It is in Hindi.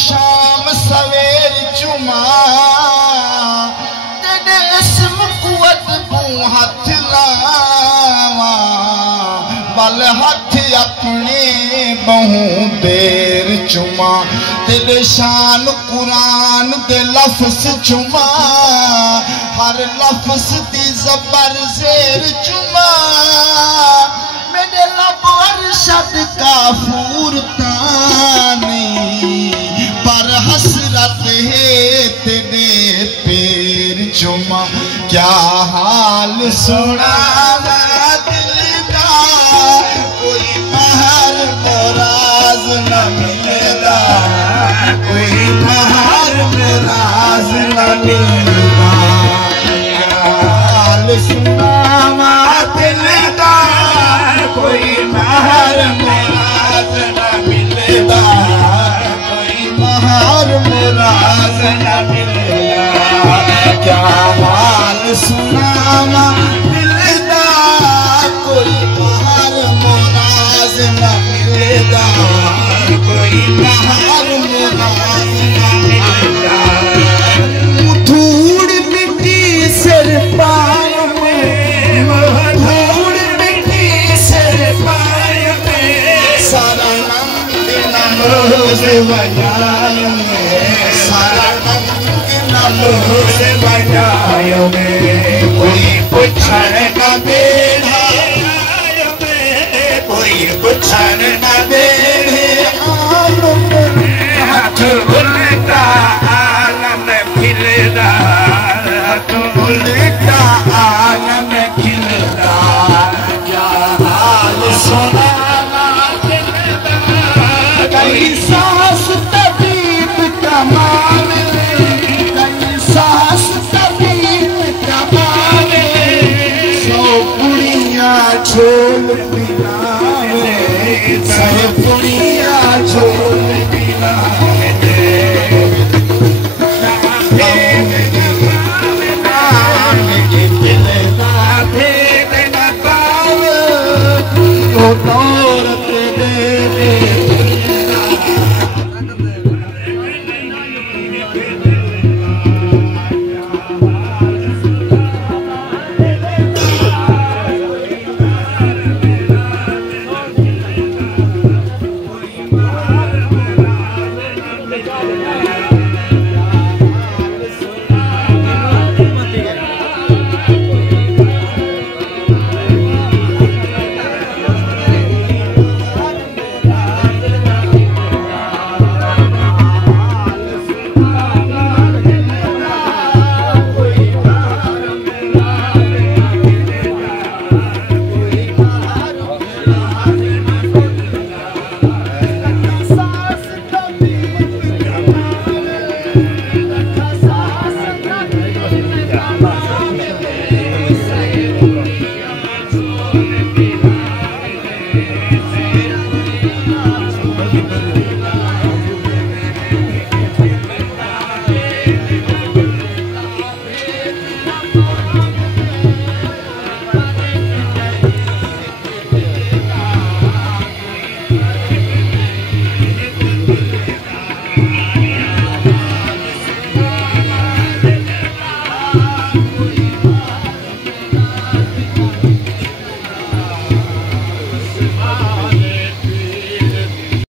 शाम सवेर चुमा तेरे इसम कुवत बू हथ लावा बल हथ अपने बहु देर चुमा तेरे शान कुरान दे लफ्ज चुमा हर लफ्ज दी जबर जेर चुमा मेरे लब अरशद काफूर तानी पर हसरत है तेरे पैर चुमा क्या हाल सुनावा दिल का कोई महर मोराज न मिलेगा कोई महर मोराज न मिलेगा क्या हाल सुनावा दिल का कोई महर मोराज न मिलेगा मोराज न मिलेगा क्या हाल सुनावा मिलेगा कोई महर मोराज न मिलेगा कोई महर मोराज न मिलेगा धूड़ मिट्टी सिर पाय में धूड़ मिट्टी सिर पाय में सारा नमोज बजाय नमोज बजाय कोई पुछन न बेड़ा कोई पुछन न बेड़े हाथ उल्टा आलम खिलदा हाथ उल्टा आलम खिलदा क्या हाल सुना कई सांस तबीब कमाल कई सांस तबीब कमाल 100 कुड़ियां छोड़